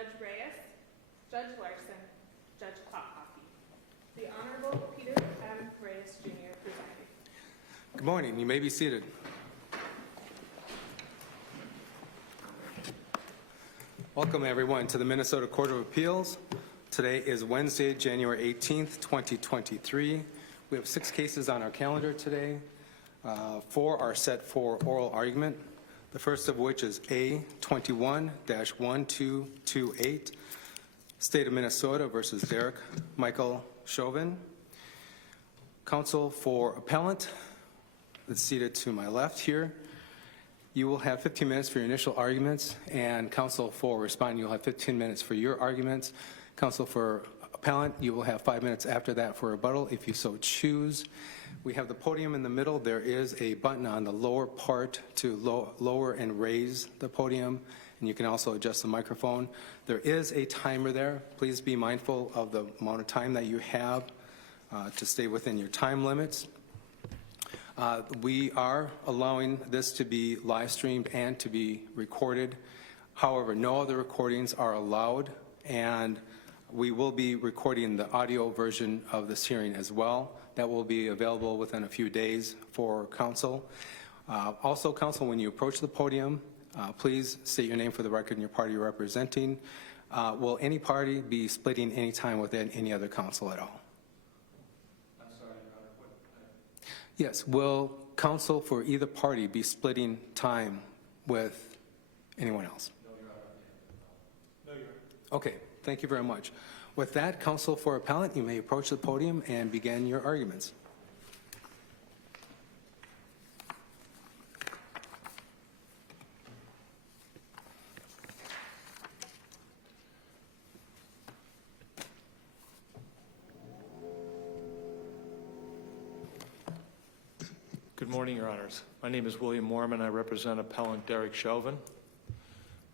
Judge Reyes, Judge Larson, Judge Klophocky. The Honorable Peter M. Reyes, Jr. presiding. Good morning. You may be seated. Welcome, everyone, to the Minnesota Court of Appeals. Today is Wednesday, January 18th, 2023. We have 6 cases on our calendar today. 4 are set for oral argument. The first of which is A21-1228, State of Minnesota versus Derek Michael Chauvin. Counsel for appellant is seated to my left here. You will have 15 minutes for your initial arguments, and counsel for responding, you'll have 15 minutes for your arguments. Counsel for appellant, you will have 5 minutes after that for rebuttal if you so choose. We have the podium in the middle. There is a button on the lower part to lower and raise the podium, and you can also adjust the microphone. There is a timer there. Please be mindful of the amount of time that you have to stay within your time limits. We are allowing this to be live streamed and to be recorded. However, no other recordings are allowed, and we will be recording the audio version of this hearing as well. That will be available within a few days for counsel. Also, counsel, when you approach the podium, please state your name for the record and your party you're representing. Will any party be splitting any time with any other counsel at all? I'm sorry, Your Honor. What? Yes. Will counsel for either party be splitting time with anyone else? No, Your Honor. No, Your Honor. Okay. Thank you very much. With that, counsel for appellant, you may approach the podium and begin your arguments. Good morning, Your Honors. My name is William Mormon. I represent appellant Derek Chauvin.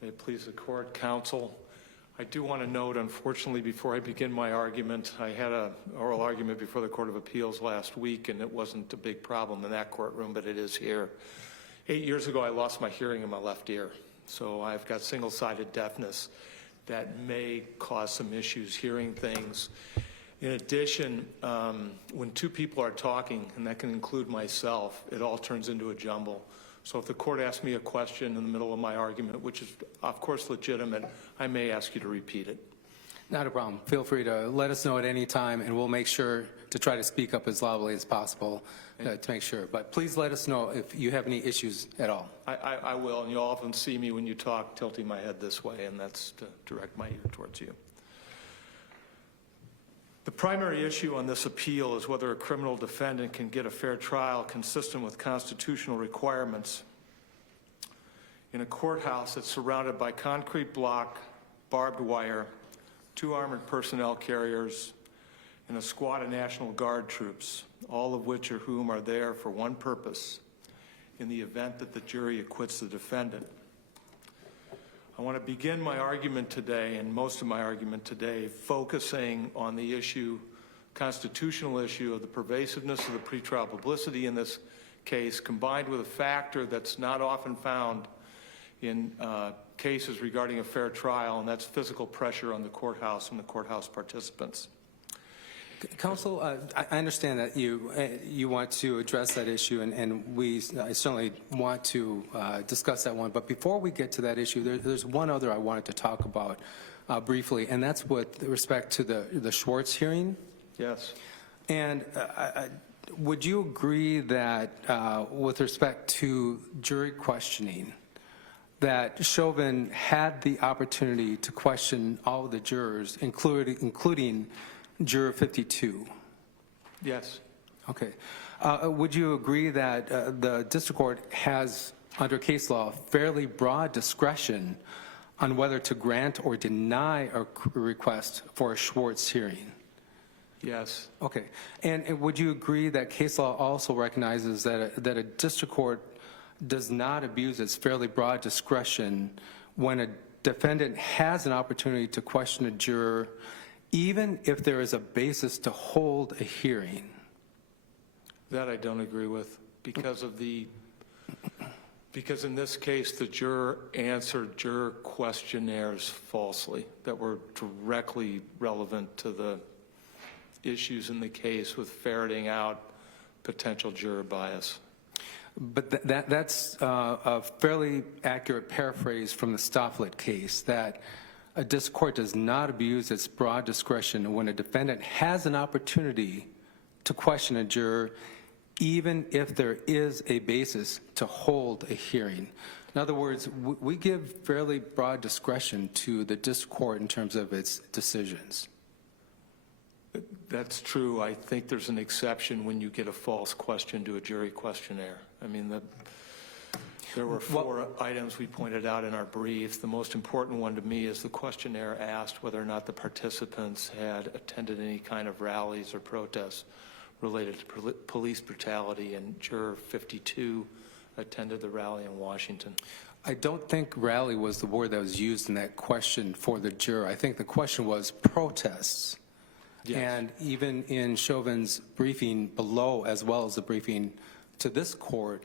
May it please the court, counsel. I do want to note, unfortunately, before I begin my argument, I had an oral argument before the Court of Appeals last week, and it wasn't a big problem in that courtroom, but it is here. 8 years ago, I lost my hearing in my left ear, so I've got single-sided deafness that may cause some issues hearing things. In addition, when 2 people are talking, and that can include myself, it all turns into a jumble. So if the court asks me a question in the middle of my argument, which is, of course, legitimate, I may ask you to repeat it. Not a problem. Feel free to let us know at any time, and we'll make sure to try to speak up as loudly as possible to make sure. But please let us know if you have any issues at all. I will, and you'll often see me when you talk tilting my head this way, and that's to direct my ear towards you. The primary issue on this appeal is whether a criminal defendant can get a fair trial consistent with constitutional requirements in a courthouse that's surrounded by concrete block, barbed wire, 2 armored personnel carriers, and a squad of National Guard troops, all of which are whom are there for one purpose: in the event that the jury acquits the defendant. I want to begin my argument today, and most of my argument today, focusing on the issue, constitutional issue of the pervasiveness of the pretrial publicity in this case, combined with a factor that's not often found in cases regarding a fair trial, and that's physical pressure on the courthouse and the courthouse participants. Counsel, I understand that you want to address that issue, and I certainly want to discuss that one. But before we get to that issue, there's one other I wanted to talk about briefly, and that's with respect to the Schwartz hearing. Yes. And would you agree that with respect to jury questioning, that Chauvin had the opportunity to question all of the jurors, including Juror 52? Yes. Okay. Would you agree that the district court has, under case law, fairly broad discretion on whether to grant or deny a request for a Schwartz hearing? Yes. Okay. And would you agree that case law also recognizes that a district court does not abuse its fairly broad discretion when a defendant has an opportunity to question a juror, even if there is a basis to hold a hearing? That I don't agree with because of the Because in this case, the juror answered juror questionnaires falsely that were directly relevant to the issues in the case with ferreting out potential juror bias. But that's a fairly accurate paraphrase from the Stofflet case, that a district court does not abuse its broad discretion when a defendant has an opportunity to question a juror, even if there is a basis to hold a hearing. In other words, we give fairly broad discretion to the district court in terms of its decisions. That's true. I think there's an exception when you get a false question to a jury questionnaire. I mean, there were four items we pointed out in our brief. The most important one to me is the questionnaire asked whether or not the participants had attended any kind of rallies or protests related to police brutality, and juror 52 attended the rally in Washington. I don't think rally was the word that was used in that question for the juror. I think the question was protests. Yes. And even in Chauvin's briefing below, as well as the briefing to this court,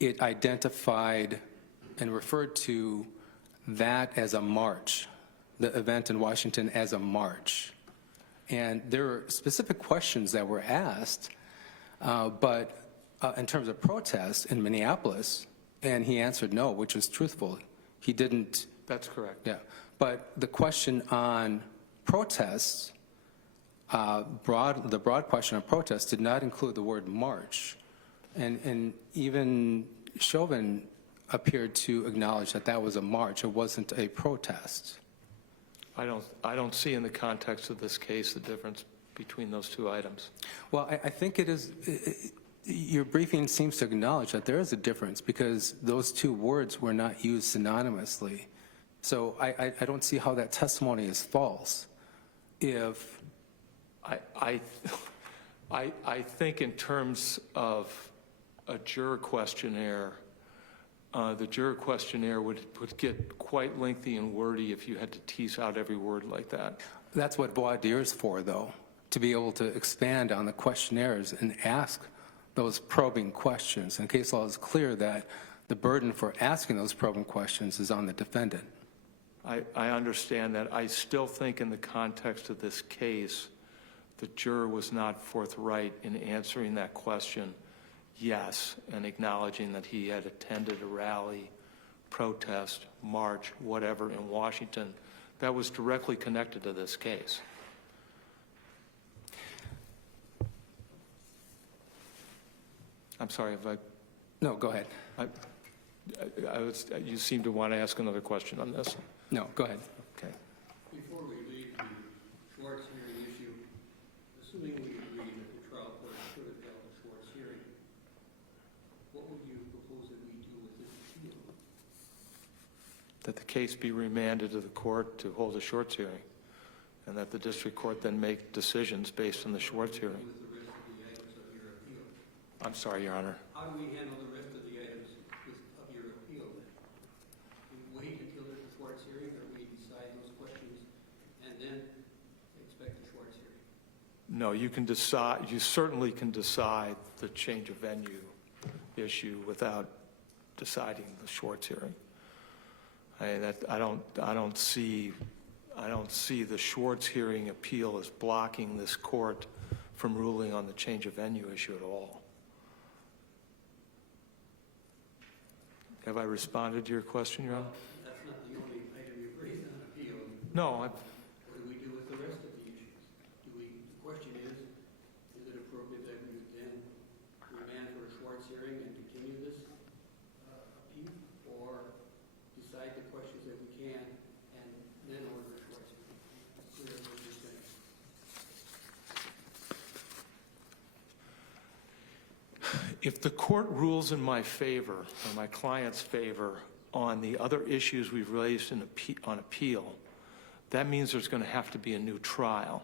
it identified and referred to that as a march, the event in Washington as a march. And there were specific questions that were asked, but in terms of protests in Minneapolis, and he answered no, which was truthful. He didn't. That's correct. Yeah. But the question on protests, the broad question on protests did not include the word march. And even Chauvin appeared to acknowledge that that was a march. It wasn't a protest. I don't see in the context of this case the difference between those two items. Well, I think it is, your briefing seems to acknowledge that there is a difference because those two words were not used synonymously. So I don't see how that testimony is false. If I think in terms of a juror questionnaire, the juror questionnaire would get quite lengthy and wordy if you had to tease out every word like that. that's what voir dire is for, though, to be able to expand on the questionnaires and ask those probing questions. And case law is clear that the burden for asking those probing questions is on the defendant. I understand that. I still think in the context of this case, the juror was not forthright in answering that question, yes, and acknowledging that he had attended a rally, protest, march, whatever in Washington that was directly connected to this case. I'm sorry, if I... No, go ahead. You seem to want to ask another question on this. No, go ahead. Okay. Before we leave the Schwartz hearing issue, assuming we agree that the trial court should have held a Schwartz hearing, what would you propose that we do with this appeal? That the case be remanded to the court to hold a Schwartz hearing, and that the district court then make decisions based on the Schwartz hearing. With the rest of the items of your appeal? I'm sorry, Your Honor. How do we handle the rest of the items of your appeal then? We wait until there's a Schwartz hearing, or we decide those questions and then expect a Schwartz hearing? No, you can decide, you certainly can decide the change of venue issue without deciding the Schwartz hearing. I don't see the Schwartz hearing appeal as blocking this court from ruling on the change of venue issue at all. Have I responded to your question, Your Honor? That's not the only item you've raised on appeal. No, What do we do with the rest of the issues? The question is it appropriate that we then remand for a Schwartz hearing and continue this appeal, or decide the questions that we can and then order a Schwartz hearing? Clear what you're saying. if the court rules in my favor, or my client's favor, on the other issues we've raised on appeal, that means there's going to have to be a new trial.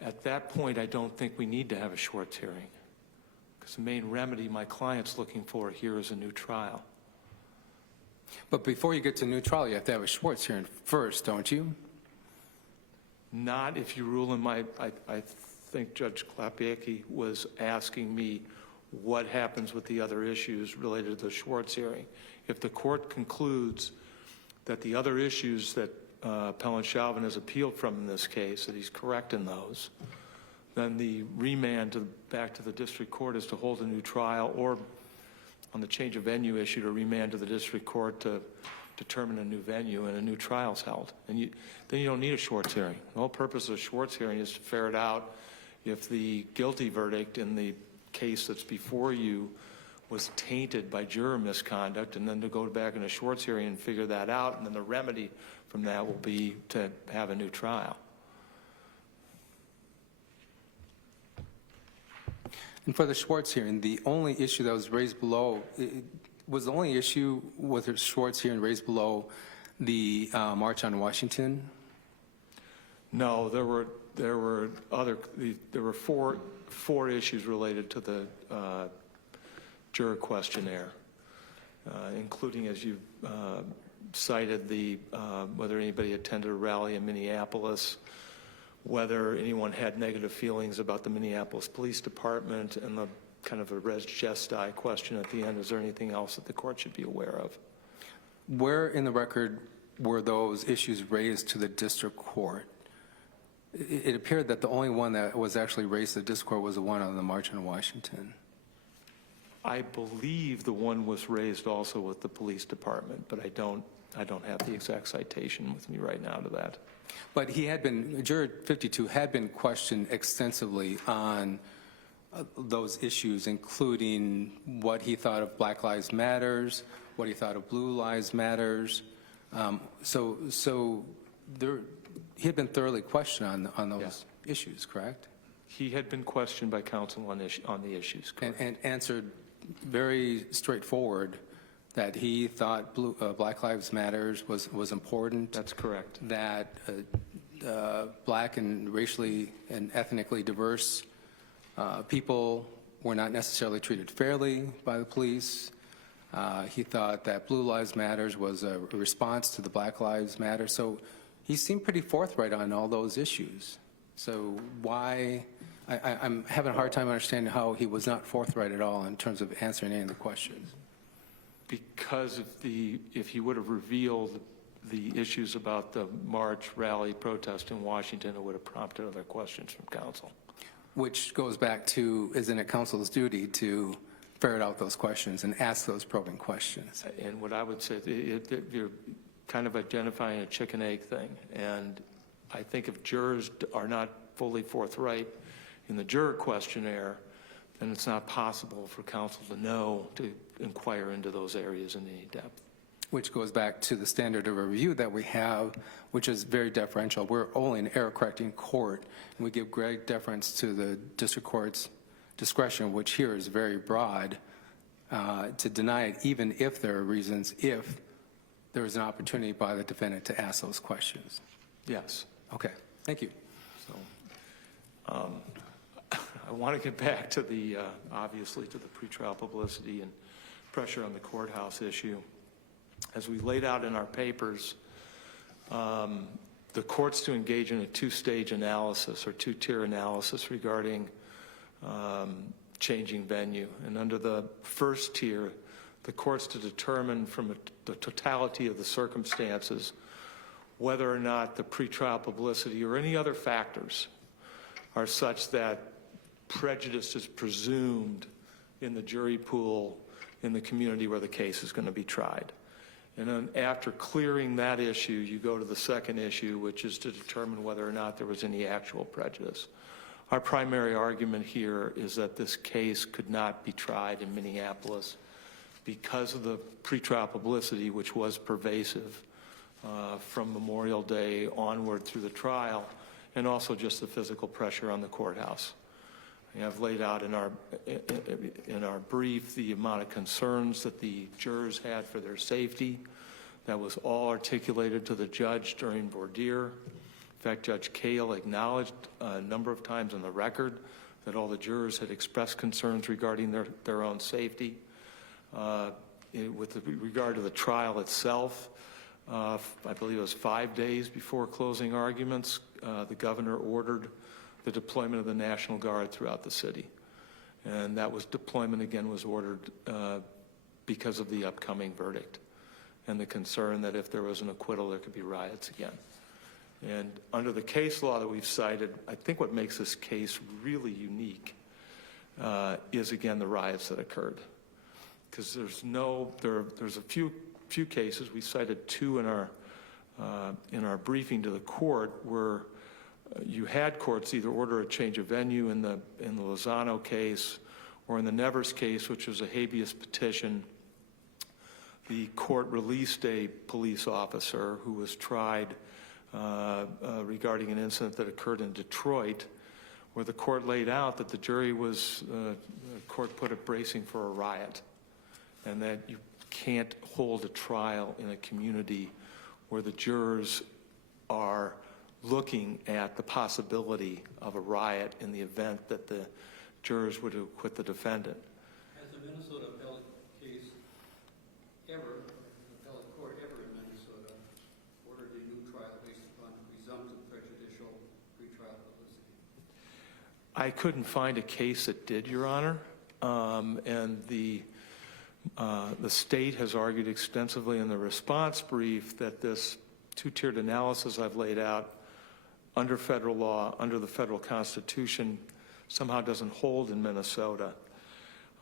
At that point, I don't think we need to have a Schwartz hearing, because the main remedy my client's looking for here is a new trial. But before you get to a new trial, you have to have a Schwartz hearing first, don't you? Not if you rule in my, I think Judge Klapiecki was asking me what happens with the other issues related to the Schwartz hearing. If the court concludes that the other issues that Appellant Chauvin has appealed from in this case, that he's correct in those, then the remand back to the district court is to hold a new trial, or on the change of venue issue, to remand to the district court to determine a new venue and a new trial is held. And then you don't need a Schwartz hearing. The whole purpose of a Schwartz hearing is to ferret out if the guilty verdict in the case that's before you was tainted by juror misconduct, and then to go back in a Schwartz hearing and figure that out, and then the remedy from that will be to have a new trial. And for the Schwartz hearing, the only issue that was raised below, was the only issue with the Schwartz hearing raised below the March on Washington? No, there were four issues related to the juror questionnaire, including, as you cited, whether anybody attended a rally in Minneapolis, whether anyone had negative feelings about the Minneapolis Police Department, and the kind of a res gesti question at the end. Is there anything else that the court should be aware of? Where in the record were those issues raised to the district court? It appeared that the only one that was actually raised to the district court was the one on the March on Washington. I believe the one was raised also with the police department, but I don't have the exact citation with me right now to that. But Juror 52 had been questioned extensively on those issues, including what he thought of Black Lives Matters, what he thought of Blue Lives Matters. So he had been thoroughly questioned on those issues, correct? He had been questioned by counsel on the issues, correct. And answered very straightforward that he thought Black Lives Matters was important. That's correct. That black and racially and ethnically diverse people were not necessarily treated fairly by the police. He thought that Blue Lives Matters was a response to the Black Lives Matter. So he seemed pretty forthright on all those issues. So why, I'm having a hard time understanding how he was not forthright at all in terms of answering any of the questions. Because if he would have revealed the issues about the march, rally, protest in Washington, it would have prompted other questions from counsel. Which goes back to, isn't it counsel's duty to ferret out those questions and ask those probing questions? And what I would say, you're kind of identifying a chicken egg thing. And I think if jurors are not fully forthright in the juror questionnaire, then it's not possible for counsel to inquire into those areas in any depth. Which goes back to the standard of review that we have, which is very deferential. We're only an error-correcting court, and we give great deference to the district court's discretion, which here is very broad, to deny it even if there are reasons, if there is an opportunity by the defendant to ask those questions. Yes. Okay, thank you. So, I want to get back to obviously to the pretrial publicity and pressure on the courthouse issue. As we laid out in our papers, the court's to engage in a two-stage analysis or two-tier analysis regarding changing venue. And under the first tier, the court's to determine from the totality of the circumstances whether or not the pretrial publicity or any other factors are such that prejudice is presumed in the jury pool in the community where the case is going to be tried. And then after clearing that issue, you go to the second issue, which is to determine whether or not there was any actual prejudice. Our primary argument here is that this case could not be tried in Minneapolis because of the pretrial publicity, which was pervasive from Memorial Day onward through the trial, and also just the physical pressure on the courthouse. I've laid out in our brief the amount of concerns that the jurors had for their safety. That was all articulated to the judge during voir dire. In fact, Judge Cale acknowledged a number of times on the record that all the jurors had expressed concerns regarding their own safety. With regard to the trial itself, I believe it was 5 days before closing arguments, the governor ordered the deployment of the National Guard throughout the city. and that was deployment again was ordered because of the upcoming verdict and the concern that if there was an acquittal, there could be riots again. And under the case law that we've cited, I think what makes this case really unique is, again, the riots that occurred. Because there's a few cases, we cited two in our briefing to the court, where you had courts either order a change of venue in the Lozano case or in the Nevers case, which was a habeas petition. The court released a police officer who was tried regarding an incident that occurred in Detroit, where the court laid out that the jury was, the court put it bracing for a riot, and that you can't hold a trial in a community where the jurors are looking at the possibility of a riot in the event that the jurors were to acquit the defendant. Has the Minnesota appellate case ever, appellate court ever in Minnesota, ordered a new trial based upon presumptive prejudicial pretrial publicity? I couldn't find a case that did, Your Honor, and the state has argued extensively in the response brief that this two-tiered analysis I've laid out under federal law, under the federal Constitution, somehow doesn't hold in Minnesota.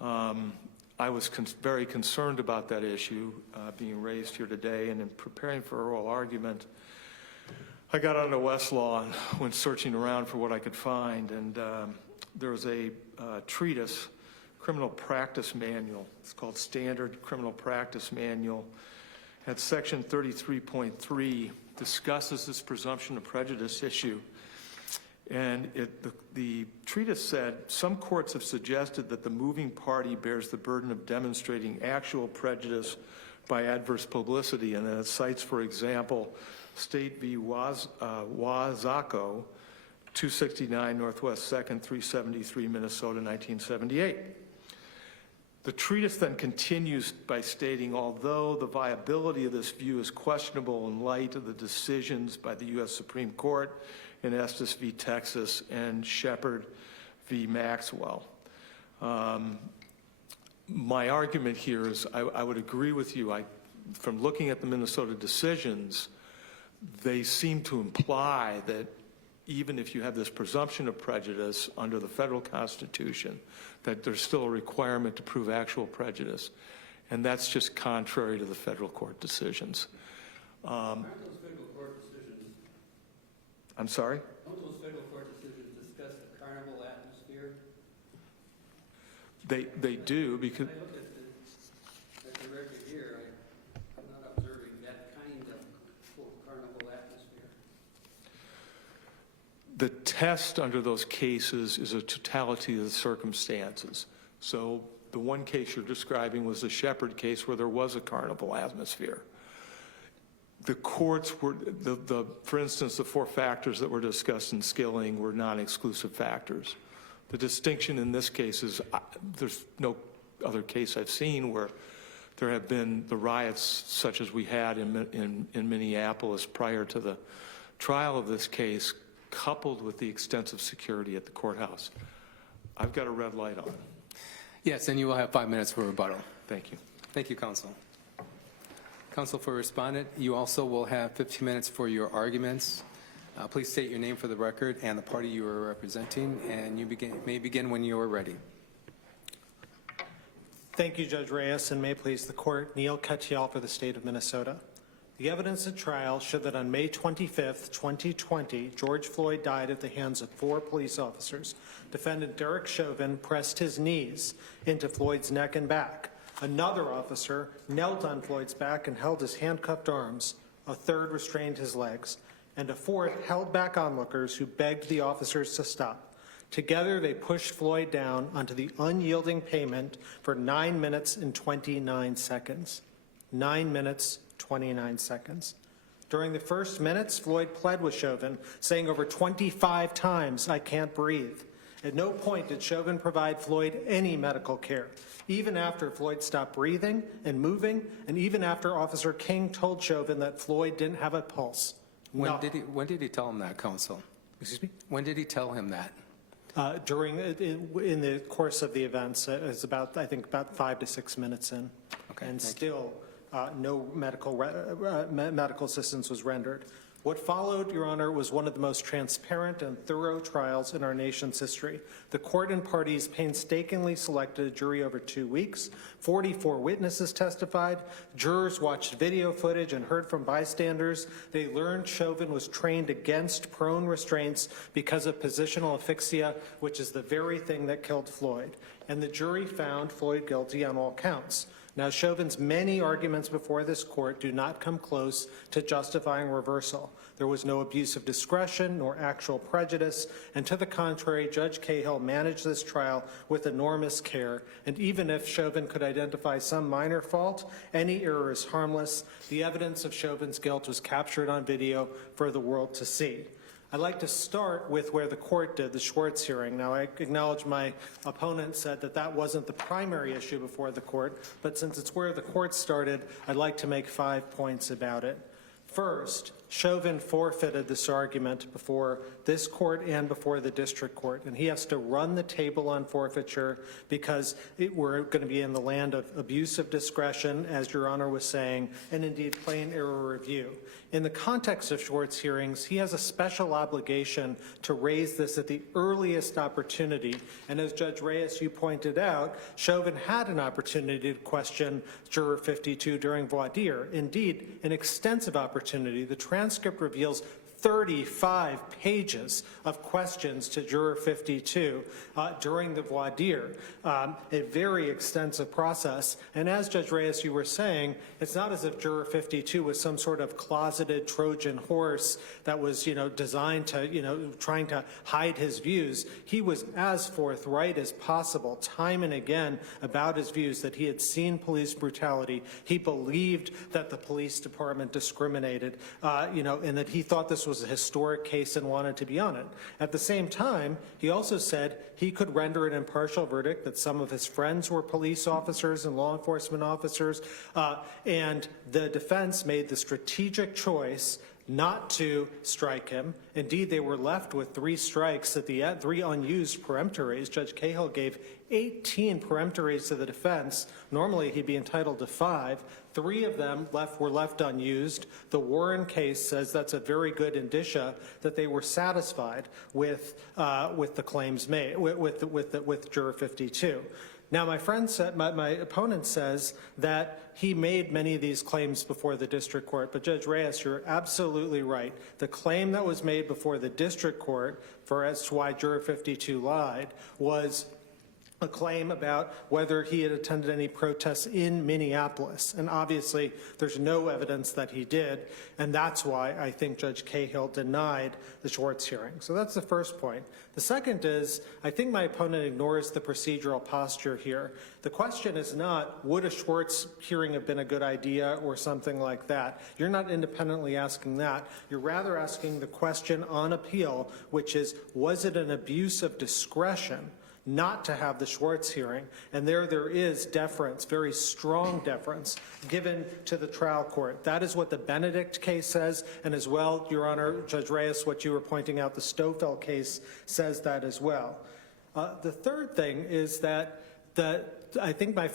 I was very concerned about that issue being raised here today, and in preparing for oral argument, I got onto Westlaw and went searching around for what I could find, and there was a treatise, criminal practice manual. It's called Standard Criminal Practice Manual. At section 33.3 discusses this presumption of prejudice issue. And the treatise said, some courts have suggested that the moving party bears the burden of demonstrating actual prejudice by adverse publicity. And then it cites, for example, State v. Wazaco, 269 Northwest 2nd, 373 Minnesota, 1978. The treatise then continues by stating, although the viability of this view is questionable in light of the decisions by the U.S. Supreme Court in Estes v. Texas and Shepard v. Maxwell. My argument here is I would agree with you. From looking at the Minnesota decisions, they seem to imply that even if you have this presumption of prejudice under the federal Constitution, that there's still a requirement to prove actual prejudice. And that's just contrary to the federal court decisions. Aren't those federal court decisions? I'm sorry? Don't those federal court decisions discuss the carnival atmosphere? They do, because When I look at the record here, I'm not observing that kind of quote carnival atmosphere. the test under those cases is a totality of the circumstances. So the one case you're describing was the Shepard case where there was a carnival atmosphere. The courts were, for instance, the four factors that were discussed in Skilling were non-exclusive factors. The distinction in this case is there's no other case I've seen where there have been the riots such as we had in Minneapolis prior to the trial of this case, coupled with the extensive security at the courthouse. I've got a red light on. Yes, and you will have 5 minutes for rebuttal. Thank you. Thank you, Counsel. Counsel for Respondent, you also will have 15 minutes for your arguments. Please state your name for the record and the party you are representing, and you may begin when you are ready. Thank you, Judge Reyes, and may it please the court, Neil Katyal for the state of Minnesota. The evidence at trial showed that on May 25th, 2020, George Floyd died at the hands of 4 police officers. Defendant Derek Chauvin pressed his knees into Floyd's neck and back. Another officer knelt on Floyd's back and held his handcuffed arms. A third restrained his legs. And a fourth held back onlookers who begged the officers to stop. Together, they pushed Floyd down onto the unyielding pavement for 9 minutes and 29 seconds. 9 minutes, 29 seconds. During the first minutes, Floyd pled with Chauvin, saying over 25 times, "I can't breathe." At no point did Chauvin provide Floyd any medical care, even after Floyd stopped breathing and moving, and even after Officer King told Chauvin that Floyd didn't have a pulse. When did he tell him that, Counsel? Excuse me? When did he tell him that? in the course of the events. It's about, I think, about 5 to 6 minutes in. Okay, And thank still, no medical assistance was rendered. What followed, Your Honor, was one of the most transparent and thorough trials in our nation's history. The court and parties painstakingly selected a jury over 2 weeks. 44 witnesses testified. Jurors watched video footage and heard from bystanders. They learned Chauvin was trained against prone restraints because of positional asphyxia, which is the very thing that killed Floyd. And the jury found Floyd guilty on all counts. Now, Chauvin's many arguments before this court do not come close to justifying reversal. There was no abuse of discretion nor actual prejudice, and to the contrary, Judge Cahill managed this trial with enormous care. And even if Chauvin could identify some minor fault, any error is harmless. The evidence of Chauvin's guilt was captured on video for the world to see. I'd like to start with where the court did the Schwartz hearing. Now, I acknowledge my opponent said that that wasn't the primary issue before the court, but since it's where the court started, I'd like to make 5 points about it. First, Chauvin forfeited this argument before this court and before the district court, and he has to run the table on forfeiture because we're going to be in the land of abuse of discretion, as Your Honor was saying, and indeed plain error review. In the context of Schwartz hearings, he has a special obligation to raise this at the earliest opportunity, and as Judge Reyes, you pointed out, Chauvin had an opportunity to question Juror 52 during voir dire. Indeed, an extensive opportunity. The transcript reveals 35 pages of questions to Juror 52 during the voir dire, a very extensive process. And as Judge Reyes, you were saying, it's not as if Juror 52 was some sort of closeted Trojan horse that was, designed to, trying to hide his views. He was as forthright as possible, time and again, about his views that he had seen police brutality. He believed that the police department discriminated, and that he thought this was a historic case and wanted to be on it. At the same time, he also said he could render an impartial verdict that some of his friends were police officers and law enforcement officers, and the defense made the strategic choice not to strike him. Indeed, they were left with 3 strikes at the end, 3 unused peremptories. Judge Cahill gave 18 peremptories to the defense. Normally, he'd be entitled to 5. 3 of them were left unused. The Warren case says that's a very good indicia that they were satisfied with the claims made with Juror 52. Now, my opponent says that he made many of these claims before the district court, but Judge Reyes, you're absolutely right. The claim that was made before the district court as to why Juror 52 lied was a claim about whether he had attended any protests in Minneapolis. And obviously, there's no evidence that he did, and that's why I think Judge Cahill denied the Schwartz hearing. So that's the first point. The second is, I think my opponent ignores the procedural posture here. The question is not, would a Schwartz hearing have been a good idea or something like that? You're not independently asking that. You're rather asking the question on appeal, which is, was it an abuse of discretion not to have the Schwartz hearing? And there is deference, very strong deference, given to the trial court. That is what the Benedict case says, and as well, Your Honor, Judge Reyes, what you were pointing out, the Stofel case says that as well. The third thing is that I think my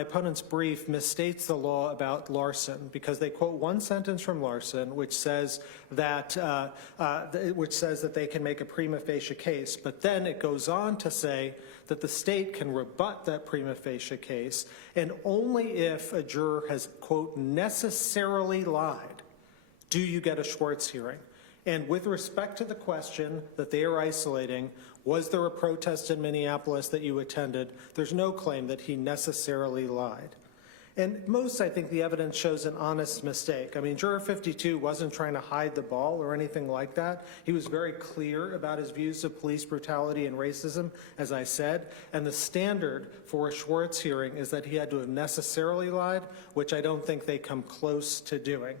opponent's brief misstates the law about larceny, because they quote one sentence from larceny which says that they can make a prima facie case, but then it goes on to say that the state can rebut that prima facie case, and only if a juror has, quote, necessarily lied do you get a Schwartz hearing. And with respect to the question that they are isolating, was there a protest in Minneapolis that you attended? There's no claim that he necessarily lied. And most, I think, the evidence shows an honest mistake. I mean, Juror 52 wasn't trying to hide the ball or anything like that. He was very clear about his views of police brutality and racism, as I said. And the standard for a Schwartz hearing is that he had to have necessarily lied, which I don't think they come close to doing.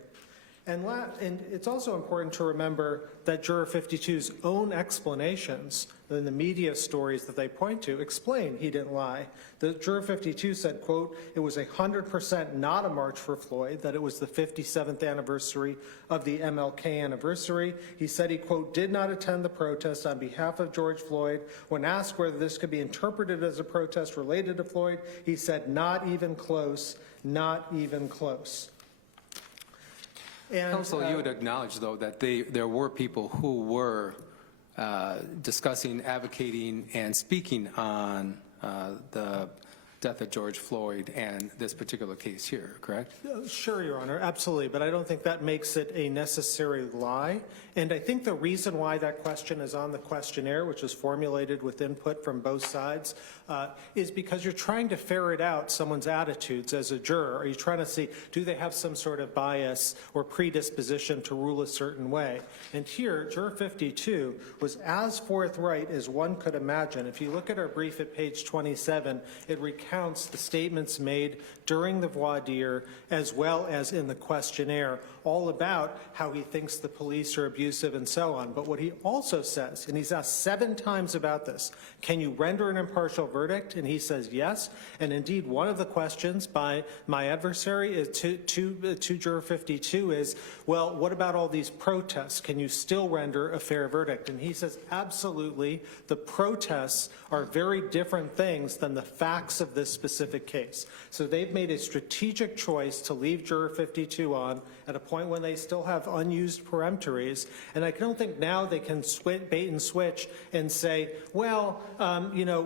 And it's also important to remember that Juror 52's own explanations in the media stories that they point to explain he didn't lie. The Juror 52 said, quote, "It was 100% not a march for Floyd, that it was the 57th anniversary of the MLK anniversary." He said he, quote, "did not attend the protest on behalf of George Floyd. When asked whether this could be interpreted as a protest related to Floyd, he said, not even close, not even close." And, Counsel, you would acknowledge, though, that there were people who were discussing, advocating, and speaking on the death of George Floyd and this particular case here, correct? Sure, Your Honor, absolutely, but I don't think that makes it a necessary lie. And I think the reason why that question is on the questionnaire, which is formulated with input from both sides, is because you're trying to ferret out someone's attitudes as a juror. Are you trying to see, do they have some sort of bias or predisposition to rule a certain way? And here, Juror 52 was as forthright as one could imagine. If you look at our brief at page 27, it recounts the statements made during the voir dire as well as in the questionnaire, all about how he thinks the police are abusive and so on. But what he also says, and he's asked 7 times about this, can you render an impartial verdict? And he says yes. And indeed, one of the questions by my adversary is to Juror 52 is, well, what about all these protests? Can you still render a fair verdict? And he says, absolutely. The protests are very different things than the facts of this specific case. So they've made a strategic choice to leave Juror 52 on at a point when they still have unused peremptories. And I don't think now they can bait and switch and say, well,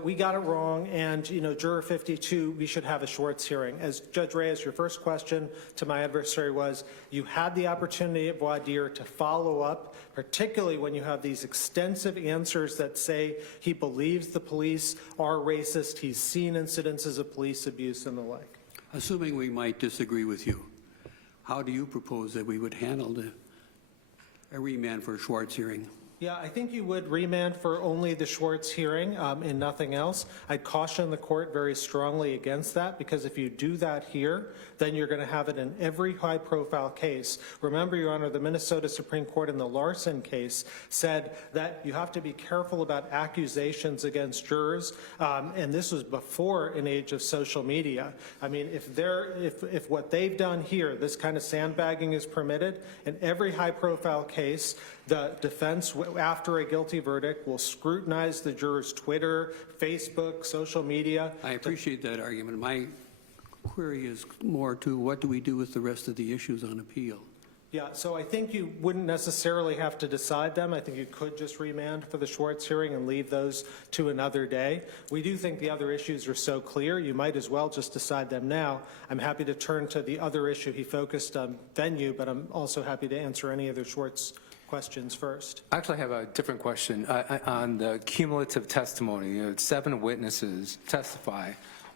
we got it wrong, and, Juror 52, we should have a Schwartz hearing. As Judge Reyes, your first question to my adversary was, you had the opportunity at voir dire to follow up, particularly when you have these extensive answers that say he believes the police are racist, he's seen incidences of police abuse and the like. Assuming we might disagree with you, how do you propose that we would handle a remand for a Schwartz hearing? Yeah, I think you would remand for only the Schwartz hearing and nothing else. I'd caution the court very strongly against that, because if you do that here, then you're going to have it in every high-profile case. Remember, Your Honor, the Minnesota Supreme Court in the Larson case said that you have to be careful about accusations against jurors, and this was before an age of social media. I mean, if what they've done here, this kind of sandbagging is permitted, in every high-profile case, the defense, after a guilty verdict, will scrutinize the juror's Twitter, Facebook, social media. I appreciate that argument. My query is more to what do we do with the rest of the issues on appeal? Yeah, so I think you wouldn't necessarily have to decide them. I think you could just remand for the Schwartz hearing and leave those to another day. We do think the other issues are so clear, you might as well just decide them now. I'm happy to turn to the other issue he focused on, venue, but I'm also happy to answer any other Schwartz questions first. I actually have a different question on the cumulative testimony. 7 witnesses testify.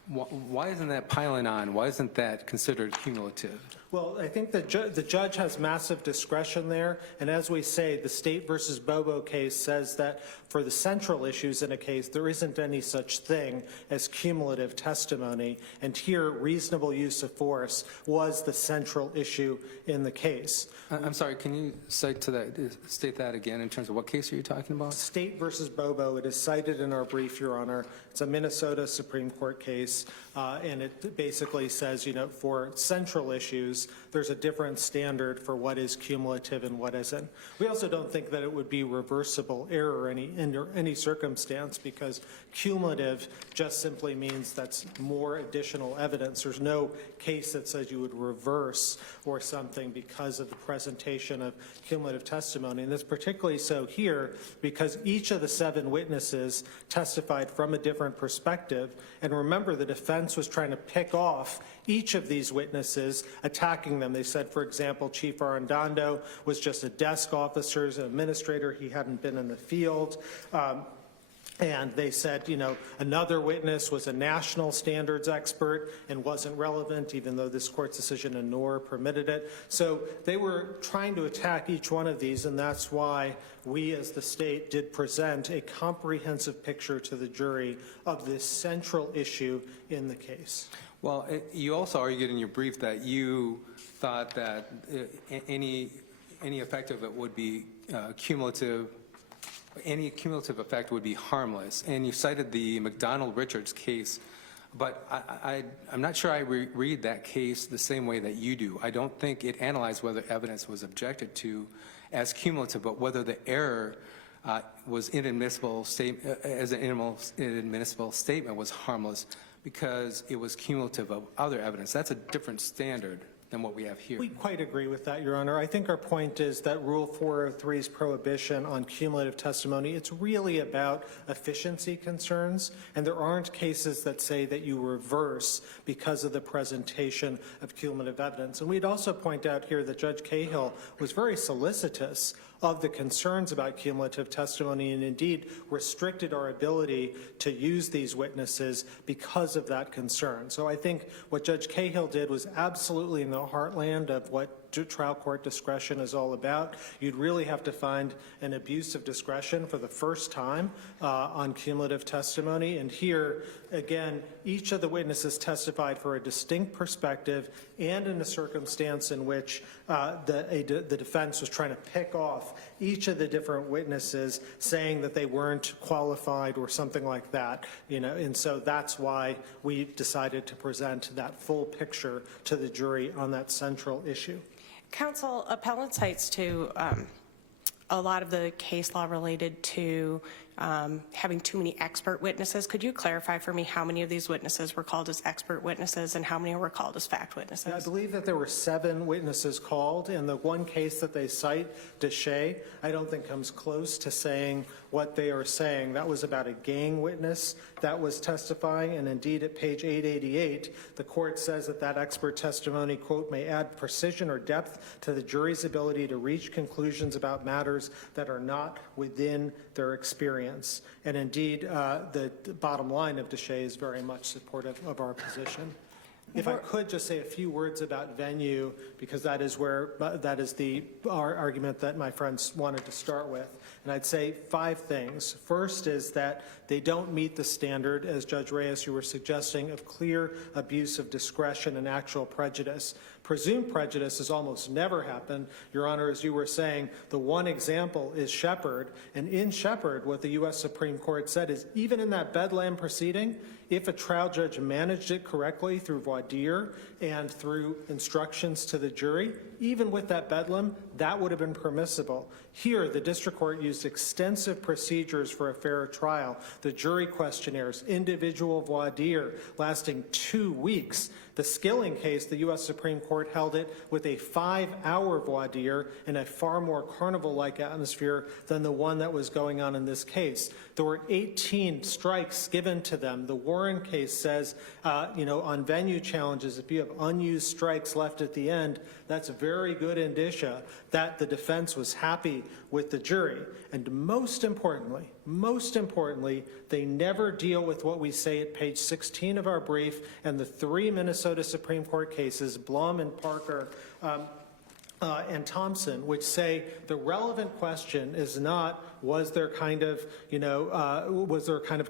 Why isn't that piling on? Why isn't that considered cumulative? Well, I think the judge has massive discretion there, and as we say, the State versus Bobo case says that for the central issues in a case, there isn't any such thing as cumulative testimony, and here, reasonable use of force was the central issue in the case. I'm sorry, can you state that again in terms of what case are you talking about? State versus Bobo, it is cited in our brief, Your Honor. It's a Minnesota Supreme Court case, and it basically says, for central issues, there's a different standard for what is cumulative and what isn't. We also don't think that it would be reversible error under any circumstance, because cumulative just simply means that's more additional evidence. There's no case that says you would reverse or something because of the presentation of cumulative testimony. And that's particularly so here because each of the 7 witnesses testified from a different perspective. And remember, the defense was trying to pick off each of these witnesses, attacking them. They said, for example, Chief Arredondo was just a desk officer, an administrator. He hadn't been in the field. And they said, another witness was a national standards expert and wasn't relevant, even though this court's decision in Noor permitted it. So they were trying to attack each one of these, and that's why we as the state did present a comprehensive picture to the jury of this central issue in the case. Well, you also argued in your brief that you thought that any effect of it would be cumulative. Any cumulative effect would be harmless, and you cited the McDonald-Richards case, but I'm not sure I read that case the same way that you do. I don't think it analyzed whether evidence was objected to as cumulative, but whether the error was inadmissible as an inadmissible statement was harmless because it was cumulative of other evidence. That's a different standard than what we have here. We quite agree with that, Your Honor. I think our point is that Rule 403's prohibition on cumulative testimony, it's really about efficiency concerns, and there aren't cases that say that you reverse because of the presentation of cumulative evidence. And we'd also point out here that Judge Cahill was very solicitous of the concerns about cumulative testimony and indeed restricted our ability to use these witnesses because of that concern. So I think what Judge Cahill did was absolutely in the heartland of what trial court discretion is all about. You'd really have to find an abuse of discretion for the first time on cumulative testimony. And here, again, each of the witnesses testified for a distinct perspective and in a circumstance in which the defense was trying to pick off each of the different witnesses, saying that they weren't qualified or something like that. And so that's why we decided to present that full picture to the jury on that central issue. Counsel, appellant cites to a lot of the case law related to having too many expert witnesses. Could you clarify for me how many of these witnesses were called as expert witnesses and how many were called as fact witnesses? I believe that there were 7 witnesses called, and the one case that they cite, Deshay, I don't think comes close to saying what they are saying. That was about a gang witness that was testifying, and indeed at page 888, the court says that that expert testimony, quote, may add precision or depth to the jury's ability to reach conclusions about matters that are not within their experience. And indeed, the bottom line of Deshay is very much supportive of our position. If I could just say a few words about venue, because that is our argument that my friends wanted to start with. And I'd say 5 things. First is that they don't meet the standard, as Judge Reyes, you were suggesting, of clear abuse of discretion and actual prejudice. Presumed prejudice has almost never happened. Your Honor, as you were saying, the one example is Shepard. And in Shepard, what the U.S. Supreme Court said is even in that Bedlam proceeding, if a trial judge managed it correctly through voir dire and through instructions to the jury, even with that Bedlam, that would have been permissible. Here, the district court used extensive procedures for a fair trial. The jury questionnaires, individual voir dire, lasting 2 weeks. The Skilling case, the U.S. Supreme Court held it with a 5-hour voir dire in a far more carnival-like atmosphere than the one that was going on in this case. There were 18 strikes given to them. The Warren case says, on venue challenges, if you have unused strikes left at the end, that's a very good indicia that the defense was happy with the jury. And most importantly, they never deal with what we say at page 16 of our brief and the 3 Minnesota Supreme Court cases, Blum and Parker, and Thompson, which say the relevant question is not was there kind of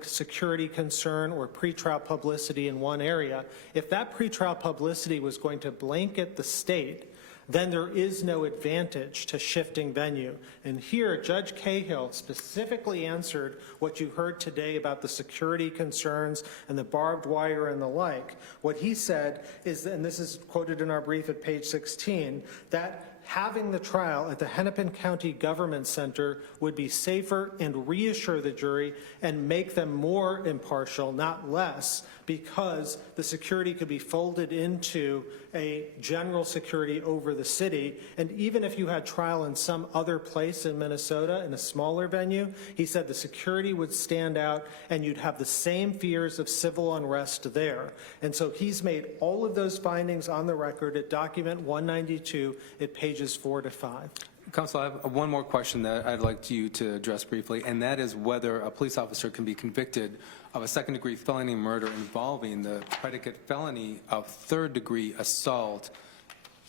security concern or pretrial publicity in one area. If that pretrial publicity was going to blanket the state, then there is no advantage to shifting venue. And here, Judge Cahill specifically answered what you heard today about the security concerns and the barbed wire and the like. What he said is, and this is quoted in our brief at page 16, that having the trial at the Hennepin County Government Center would be safer and reassure the jury and make them more impartial, not less, because the security could be folded into a general security over the city. And even if you had trial in some other place in Minnesota in a smaller venue, he said the security would stand out and you'd have the same fears of civil unrest there. And so he's made all of those findings on the record at document 192 at pages 4 to 5. Counsel, I have one more question that I'd like you to address briefly, and that is whether a police officer can be convicted of a second-degree felony murder involving the predicate felony of third-degree assault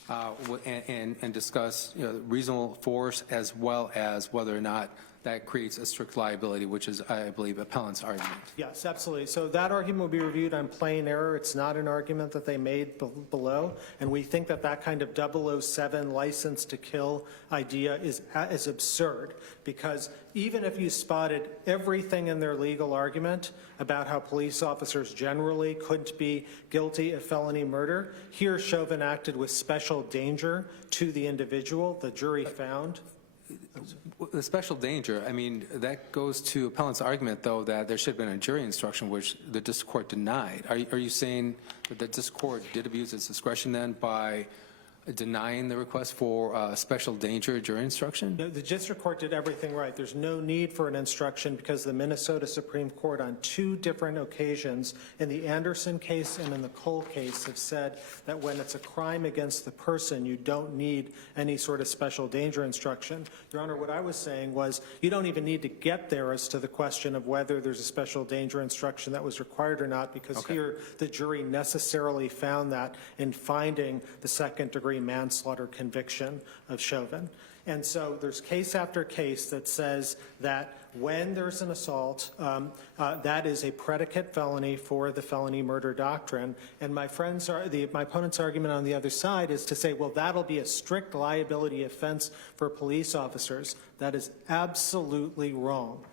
and discuss reasonable force as well as whether or not that creates a strict liability, which is, I believe, appellant's argument. Yes, absolutely. So that argument will be reviewed on plain error. It's not an argument that they made below, and we think that that kind of 007 license to kill idea is absurd, because even if you spotted everything in their legal argument about how police officers generally couldn't be guilty of felony murder, here Chauvin acted with special danger to the individual, the jury found. The special danger, I mean, that goes to appellant's argument, though, that there should have been a jury instruction, which the district court denied. Are you saying that the district court did abuse its discretion then by denying the request for special danger jury instruction? No, the district court did everything right. There's no need for an instruction because the Minnesota Supreme Court on 2 different occasions, in the Anderson case and in the Cole case, have said that when it's a crime against the person, you don't need any sort of special danger instruction. Your Honor, what I was saying was you don't even need to get there as to the question of whether there's a special danger instruction that was required or not, because here the jury necessarily found that in finding the second-degree manslaughter conviction of Chauvin. And so there's case after case that says that when there's an assault, that is a predicate felony for the felony murder doctrine. And my opponent's argument on the other side is to say, well, that'll be a strict liability offense for police officers. That is absolutely wrong.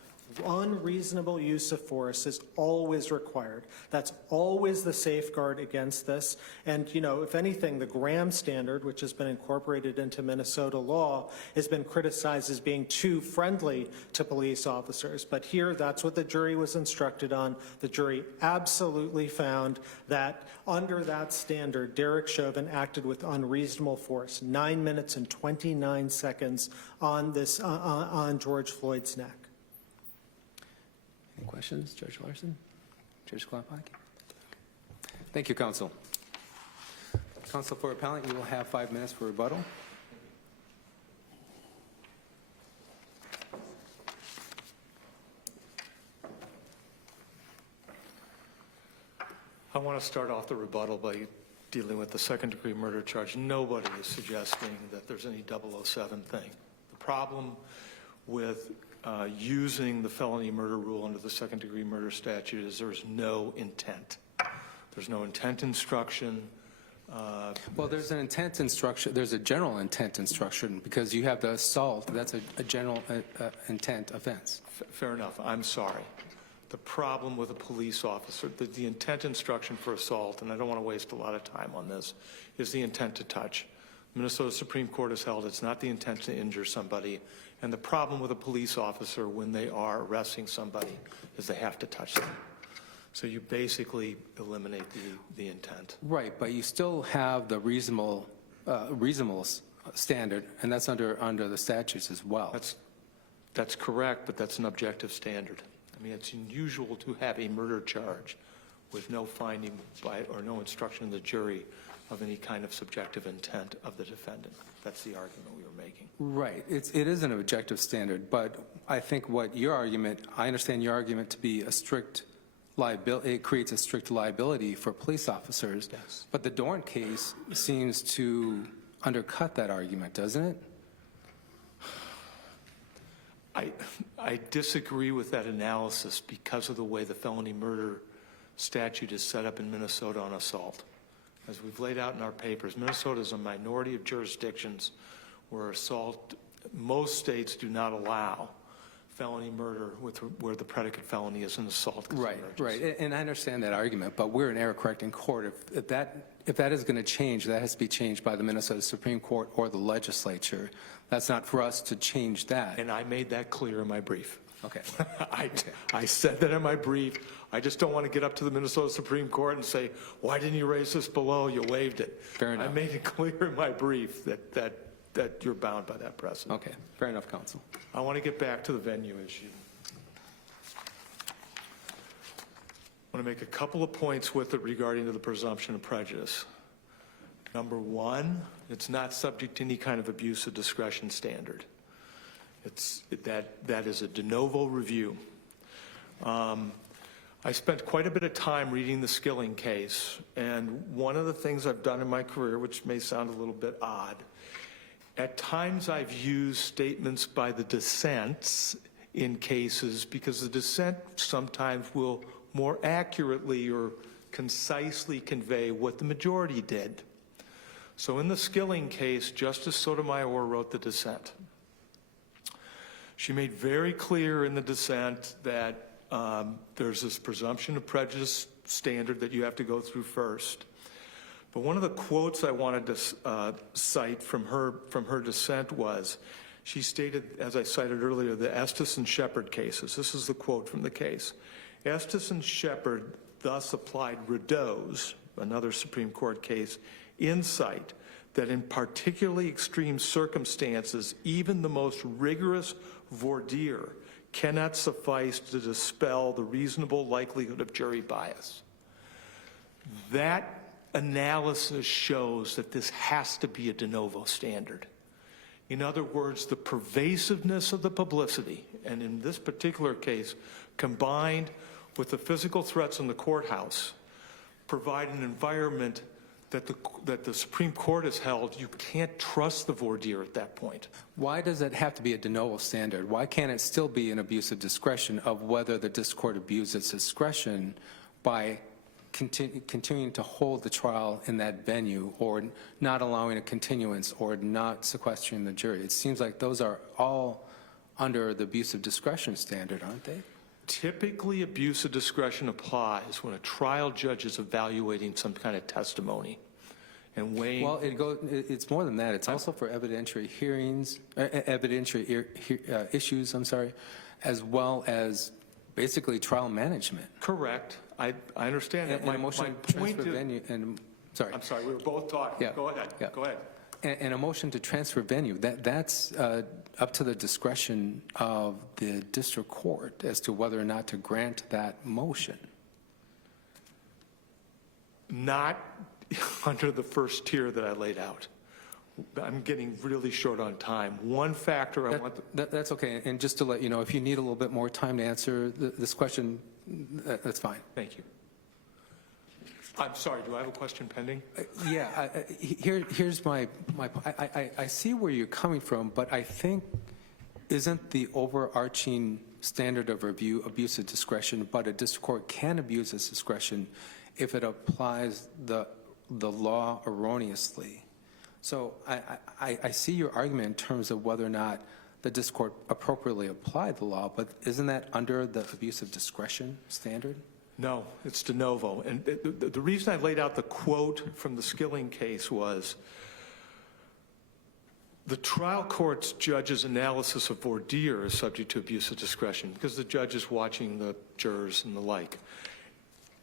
Unreasonable use of force is always required. That's always the safeguard against this. And, you know, if anything, the Graham standard, which has been incorporated into Minnesota law, has been criticized as being too friendly to police officers. But here, that's what the jury was instructed on. The jury absolutely found that under that standard, Derek Chauvin acted with unreasonable force, 9 minutes and 29 seconds on George Floyd's neck. Any questions, Judge Larson? Judge Klopaki? Thank you, counsel. Counsel for appellant, you will have 5 minutes for rebuttal. I want to start off the rebuttal by dealing with the second-degree murder charge. Nobody is suggesting that there's any 007 thing. The problem with using the felony murder rule under the second-degree murder statute is there's no intent. There's no intent instruction. Well, there's an intent instruction. There's a general intent instruction because you have the assault. That's a general intent offense. Fair enough. I'm sorry. The problem with a police officer, the intent instruction for assault, and I don't want to waste a lot of time on this, is the intent to touch. Minnesota Supreme Court has held it's not the intent to injure somebody. And the problem with a police officer when they are arresting somebody is they have to touch them. So you basically eliminate the intent. Right, but you still have the reasonable standard, and that's under the statutes as well. That's correct, but that's an objective standard. I mean, it's unusual to have a murder charge with no finding by or no instruction in the jury of any kind of subjective intent of the defendant. That's the argument we were making. Right. It is an objective standard, but I think what your argument, I understand your argument to be a strict liability, it creates a strict liability for police officers. Yes. But the Dorn case seems to undercut that argument, doesn't it? I disagree with that analysis because of the way the felony murder statute is set up in Minnesota on assault. As we've laid out in our papers, Minnesota is a minority of jurisdictions where assault, most states do not allow felony murder where the predicate felony is an assault. Right, right. And I understand that argument, but we're an error-correcting court. If that is going to change, that has to be changed by the Minnesota Supreme Court or the legislature. That's not for us to change that. And I made that clear in my brief. Okay. I said that in my brief. I just don't want to get up to the Minnesota Supreme Court and say, why didn't you raise this below? You waived it. Fair enough. I made it clear in my brief that you're bound by that precedent. Okay. Fair enough, counsel. I want to get back to the venue issue. I want to make a couple of points with it regarding to the presumption of prejudice. Number one, it's not subject to any kind of abuse of discretion standard. That is a de novo review. I spent quite a bit of time reading the Skilling case, and one of the things I've done in my career, which may sound a little bit odd, at times I've used statements by the dissents in cases because the dissent sometimes will more accurately or concisely convey what the majority did. So in the Skilling case, Justice Sotomayor wrote the dissent. She made very clear in the dissent that there's this presumption of prejudice standard that you have to go through first. But one of the quotes I wanted to cite from her dissent was, she stated, as I cited earlier, the Estes and Shepard cases. This is the quote from the case. Estes and Shepard thus applied Rideau's, another Supreme Court case, insight that in particularly extreme circumstances, even the most rigorous voir dire cannot suffice to dispel the reasonable likelihood of jury bias. That analysis shows that this has to be a de novo standard. In other words, the pervasiveness of the publicity, and in this particular case, combined with the physical threats in the courthouse, provide an environment that the Supreme Court has held. You can't trust the voir dire at that point. Why does it have to be a de novo standard? Why can't it still be an abuse of discretion of whether the district court abused its discretion by continuing to hold the trial in that venue, or not allowing a continuance, or not sequestering the jury? It seems like those are all under the abuse of discretion standard, aren't they? Typically, abuse of discretion applies when a trial judge is evaluating some kind of testimony and weighing. Well, it's more than that. It's also for evidentiary hearings, issues, as well as basically trial management. Correct. I understand that. And a motion to transfer venue, sorry. I'm sorry, we were both talking. Yeah. Go ahead. Yeah. Go ahead. And a motion to transfer venue, that's up to the discretion of the district court as to whether or not to grant that motion. Not under the first tier that I laid out. I'm getting really short on time. One factor I want... That's okay. And just to let you know, if you need a little bit more time to answer this question, that's fine. Thank you. I'm sorry, do I have a question pending? Yeah, here's my I see where you're coming from, but I think isn't the overarching standard of review abuse of discretion, but a district court can abuse its discretion if it applies the law erroneously. So I see your argument in terms of whether or not the district court appropriately applied the law, but isn't that under the abuse of discretion standard? No, it's de novo. And the reason I laid out the quote from the Skilling case was the trial court's judge's analysis of voir dire is subject to abuse of discretion because the judge is watching the jurors and the like.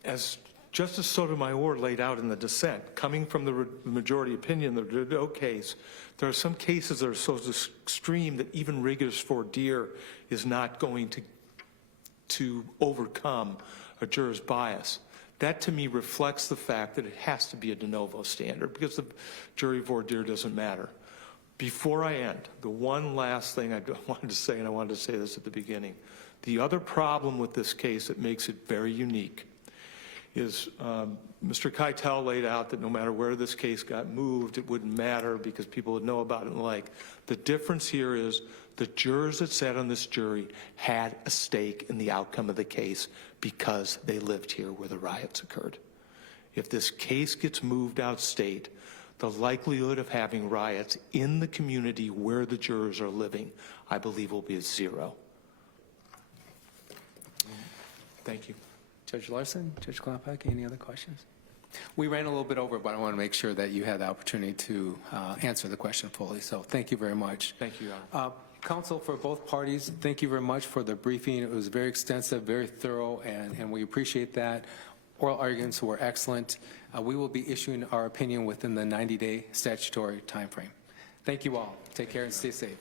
As Justice Sotomayor laid out in the dissent, coming from the majority opinion, the Rideau case, there are some cases that are so extreme that even rigorous voir dire is not going to overcome a juror's bias. That to me reflects the fact that it has to be a de novo standard because the jury voir dire doesn't matter. Before I end, the one last thing I wanted to say, and I wanted to say this at the beginning, the other problem with this case that makes it very unique is Mr. Keitel laid out that no matter where this case got moved, it wouldn't matter because people would know about it and the like. The difference here is the jurors that sat on this jury had a stake in the outcome of the case because they lived here where the riots occurred. If this case gets moved out state, the likelihood of having riots in the community where the jurors are living, I believe, will be at zero. Thank you. Judge Larson, Judge Klopek, any other questions? We ran a little bit over, but I want to make sure that you had the opportunity to answer the question fully. So thank you very much. Thank you, Your Honor. Counsel for both parties, thank you very much for the briefing. It was very extensive, very thorough, and we appreciate that. Oral arguments were excellent. We will be issuing our opinion within the 90-day statutory time frame. Thank you all. Take care and stay safe.